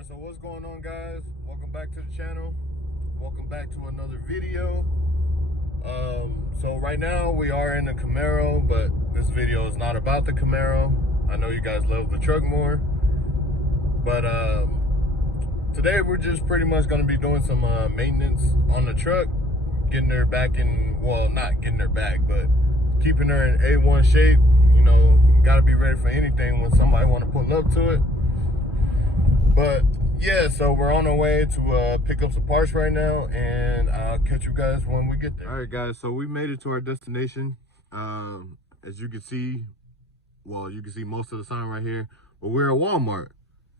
Alright, so what's going on, guys? Welcome back to the channel. Welcome back to another video. So right now we are in the Camaro, but this video is not about the Camaro. I know you guys love the truck more, but today we're just pretty much going to be doing some maintenance on the truck, getting her back in, well, not getting her back, but keeping her in A1 shape. You know, got to be ready for anything when somebody want to pull up to it. But yeah, so we're on our way to pick up some parts right now, and I'll catch you guys when we get there. All right, guys, so we made it to our destination. As you can see, well, you can see most of the sign right here, but we're at Walmart.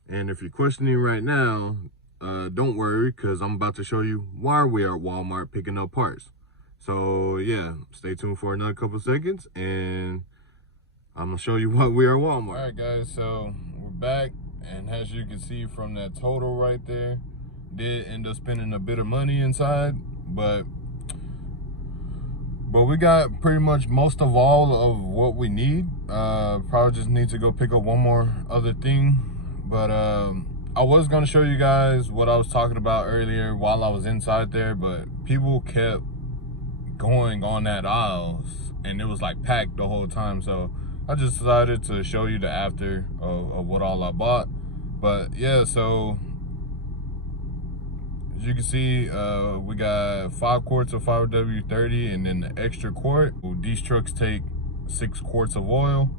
And if you're questioning right now, don't worry, because I'm about to show you why we are at Walmart picking up parts. So yeah, stay tuned for another couple seconds, and I'm gonna show you why we are at Walmart. All right, guys, so we're back. And as you can see from that total right there, did end up spending a bit of money inside, but we got pretty much most of all of what we need. Probably just need to go pick up one more other thing. But I was gonna show you guys what I was talking about earlier while I was inside there, but people kept going on that aisle and it was like packed the whole time. So I just decided to show you the after of what all I bought. But yeah, so as you can see, we got 5 quarts of 5W30 and then the extra quart. These trucks take 6 quarts of oil,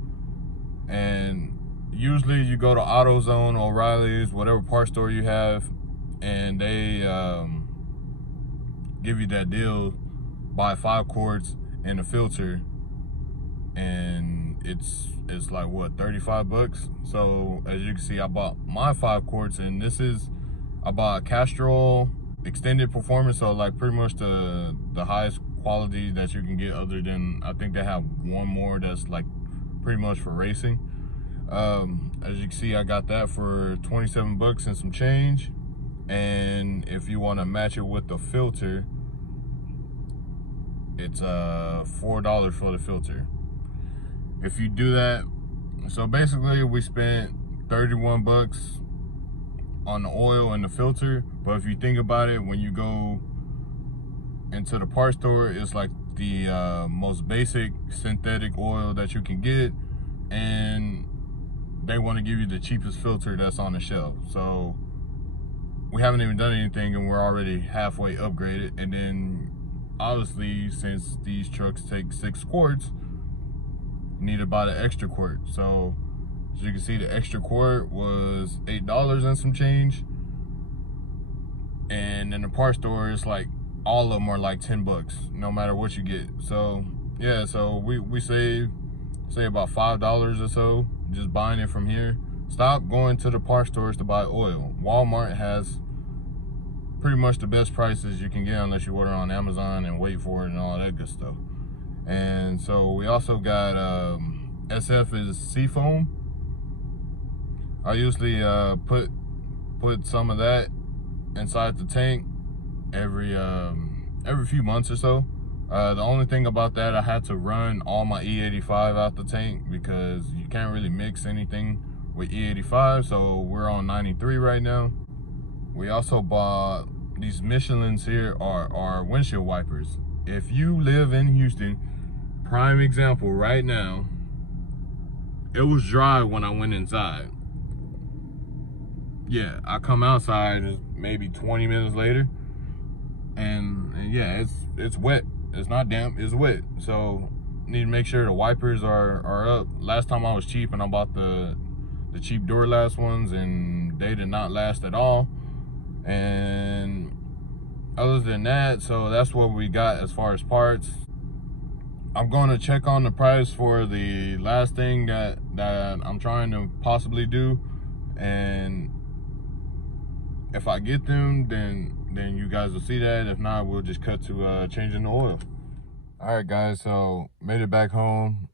and usually you go to AutoZone, O'Reilly's, whatever parts store you have, and they give you that deal, buy 5 quarts and a filter, and it's like what, 35 bucks. So as you can see, I bought my 5 quarts, and this is, I bought Castrol extended performance, so like pretty much the highest quality that you can get, other than I think they have one more that's like pretty much for racing. As you can see, I got that for 27 bucks and some change, and if you want to match it with the filter, it's $4 for the filter. If you do that, so basically we spent 31 bucks on the oil and the filter. But if you think about it, when you go into the parts store, it's like the most basic synthetic oil that you can get, and they want to give you the cheapest filter that's on the shelf. So we haven't even done anything and we're already halfway upgraded. And then obviously, since these trucks take 6 quarts, need to buy the extra quart. So as you can see, the extra quart was $8 and some change, and in the parts store it's like all of them are like 10 bucks no matter what you get. So yeah, so we save about $5 or so just buying it from here. Stop going to the parts stores to buy oil. Walmart has pretty much the best prices you can get, unless you order on Amazon and wait for it and all that good stuff. And so we also got SF is Seafoam. I usually put some of that inside the tank every few months or so. The only thing about that, I had to run all my E85 out the tank because you can't really mix anything with E85. So we're on 93 right now. We also bought these Michelins here, are windshield wipers. If you live in Houston, prime example right now, it was dry when I went inside. Yeah, I come outside maybe 20 minutes later, and yeah, it's wet. It's not damp, it's wet. So need to make sure the wipers are up. Last time I was cheap and I bought the cheap Duralast ones, and they did not last at all. And other than that, so that's what we got as far as parts. I'm going to check on the price for the last thing that I'm trying to possibly do, and if I get them, then you guys will see that. If not, we'll just cut to changing the oil. All right, guys, so made it back home.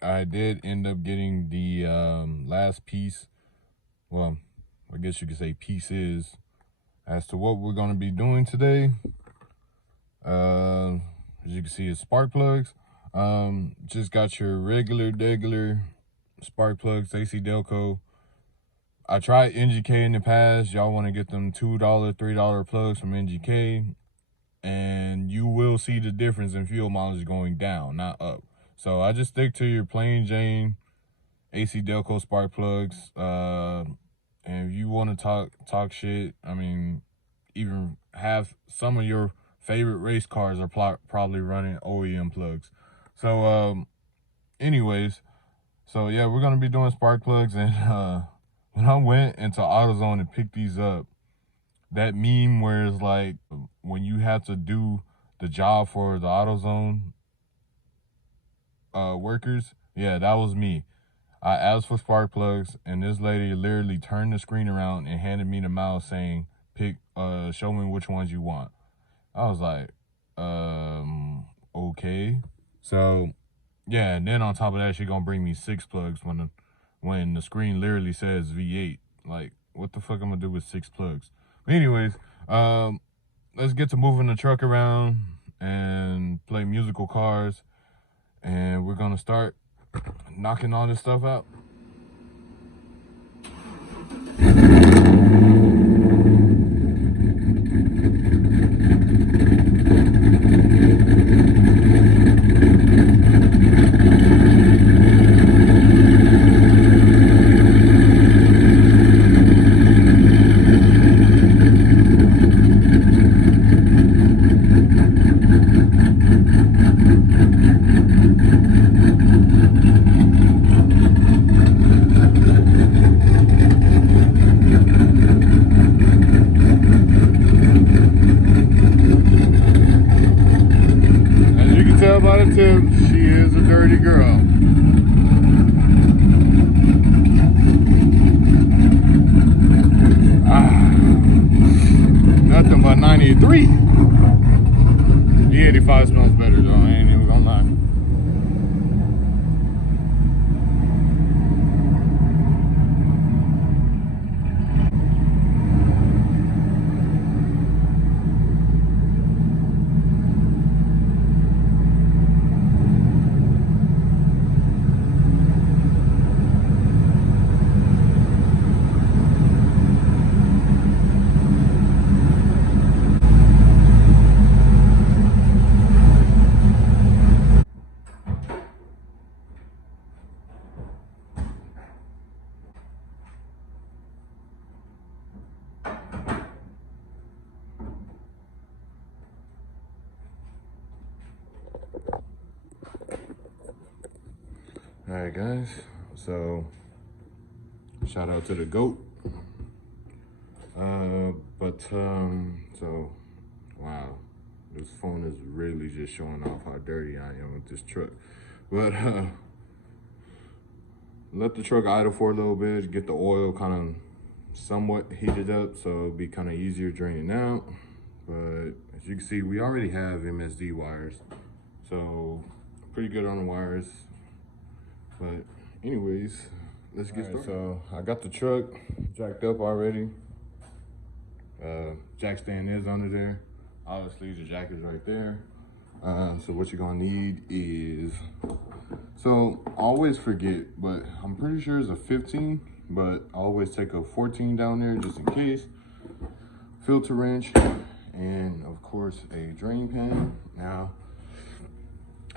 I did end up getting the last piece, well, I guess you could say pieces, as to what we're going to be doing today. As you can see, it's spark plugs. Just got your regular spark plugs, AC Delco. I tried NGK in the past. Y'all want to get them $2, $3 plugs from NGK, and you will see the difference in fuel mileage going down, not up. So I just stick to your plain Jane AC Delco spark plugs. And if you want to talk shit, I mean, even have some of your favorite race cars are probably running OEM plugs. So anyways, so yeah, we're gonna be doing spark plugs. And when I went into AutoZone and picked these up, that meme where it's like when you have to do the job for the AutoZone workers, yeah, that was me. I asked for spark plugs, and this lady literally turned the screen around and handed me the mouse saying, show me which ones you want. I was like, okay. So yeah, and then on top of that, she gonna bring me 6 plugs when the screen literally says V8. Like, what the fuck I'm gonna do with 6 plugs? But anyways, let's get to moving the truck around and play musical cars, and we're gonna start knocking all this stuff out. By the tip, she is a dirty girl. Nothing but 93. The 85 smells better though, I ain't even gonna lie. All right, guys. So, shout out to the GOAT. So, wow, this phone is really just showing off how dirty I am with this truck. But let the truck idle for a little bit, get the oil kind of somewhat heated up, so it'll be kind of easier draining out. But as you can see, we already have MSD wires, so pretty good on the wires. But anyways, let's get started. So I got the truck jacked up already. Jack stand is under there. Obviously the jack is right there. So what you're gonna need is, so I always forget, but I'm pretty sure it's a 15, but I always take a 14 down there just in case. Filter wrench, and of course a drain pan. Now,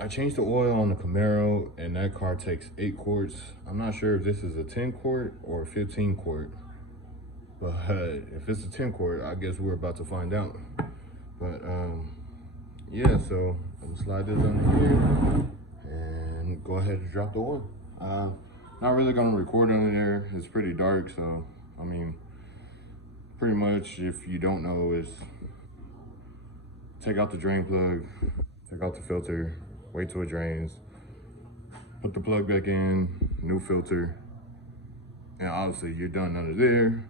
I changed the oil on the Camaro, and that car takes 8 quarts. I'm not sure if this is a 10 quart or a 15 quart, but if it's a 10 quart, I guess we're about to find out. But yeah, so I'm gonna slide this under here and go ahead and drop the oil. Not really gonna record under there. It's pretty dark, so I mean, pretty much if you don't know, is take out the drain plug, take out the filter, wait till it drains, put the plug back in, new filter, and obviously you're done under there,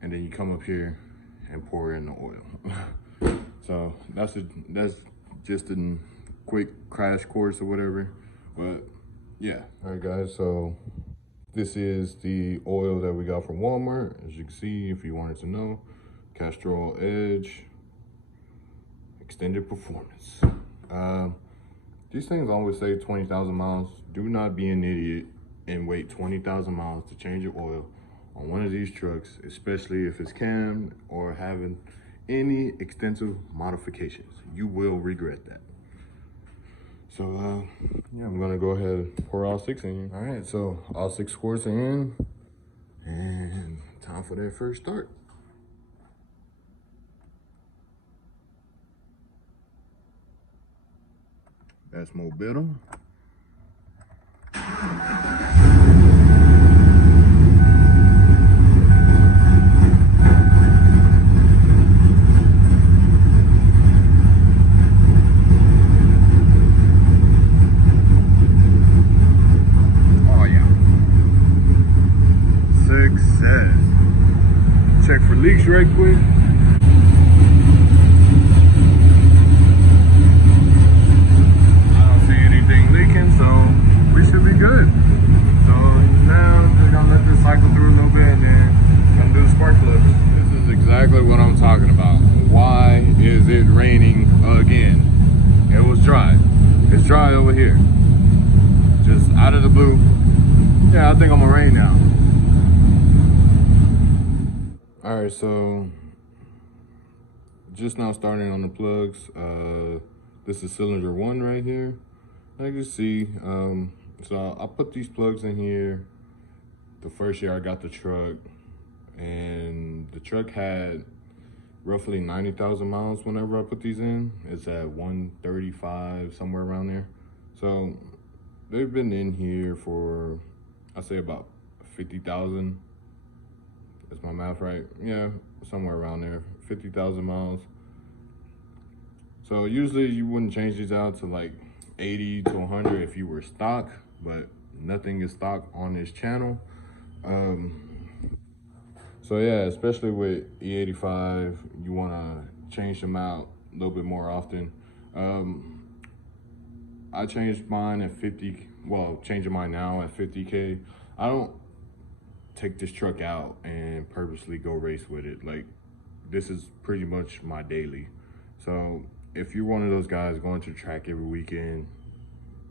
and then you come up here and pour in the oil. So that's just a quick crash course or whatever, but yeah. All right, guys, so this is the oil that we got from Walmart. As you can see, if you wanted to know, Castrol Edge Extended Performance. These things always say 20,000 miles. Do not be an idiot and wait 20,000 miles to change your oil on one of these trucks, especially if it's cammed or having any extensive modifications. You will regret that. So yeah, I'm gonna go ahead and pour all 6 in. All right, so all 6 quarts are in, and time for that first start. That's Mobility. Check for leaks right quick. I don't see anything leaking, so we should be good. So now just gonna let this cycle through a little bit and then gonna do the spark plugs. This is exactly what I'm talking about. Why is it raining again? It was dry. It's dry over here. Just out of the blue. Yeah, I think I'm gonna rain now. All right, so just now starting on the plugs. This is cylinder 1 right here. As you can see, so I put these plugs in here the first year I got the truck, and the truck had roughly 90,000 miles whenever I put these in. It's at 135, somewhere around there. So they've been in here for, I'd say about 50,000. Is my math right? Yeah, somewhere around there, 50,000 miles. So usually you wouldn't change these out to like 80 to 100 if you were stock, but nothing is stock on this channel. So yeah, especially with E85, you want to change them out a little bit more often. I changed mine at 50, well, changing mine now at 50K. I don't take this truck out and purposely go race with it. Like, this is pretty much my daily. So if you're one of those guys going to the track every weekend,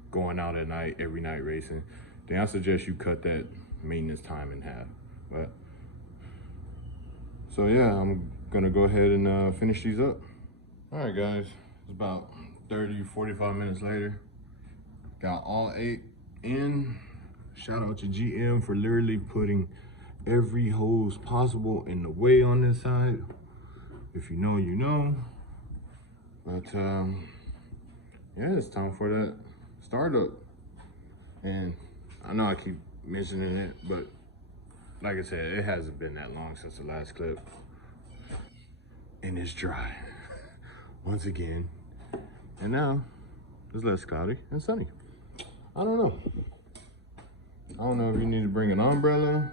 going out at night, every night racing, then I suggest you cut that maintenance time in half. But so yeah, I'm gonna go ahead and finish these up. All right guys, it's about 30-45 minutes later. Got all 8 in. Shout out to GM for literally putting every hose possible in the way on this side. If you know, you know. But yeah, it's time for that startup. And I know I keep mentioning it, but like I said, it hasn't been that long since the last clip. And it's dry once again. And now it's less cloudy and sunny. I don't know. I don't know if you need to bring an umbrella,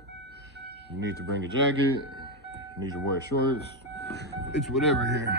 you need to bring a jacket, you need to wear shorts. It's whatever here.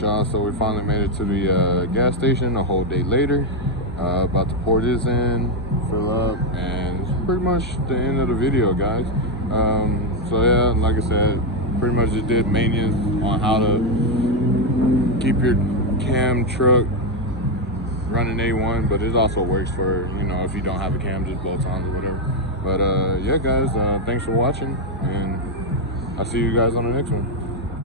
Y'all, so we finally made it to the gas station a whole day later. About to pour this in, fill up, and it's pretty much the end of the video, guys. So yeah, like I said, pretty much just did maintenance on how to keep your cam truck running A1, but it also works for, you know, if you don't have a cam, just bolt-ons or whatever. But yeah guys, thanks for watching, and I'll see you guys on the next one.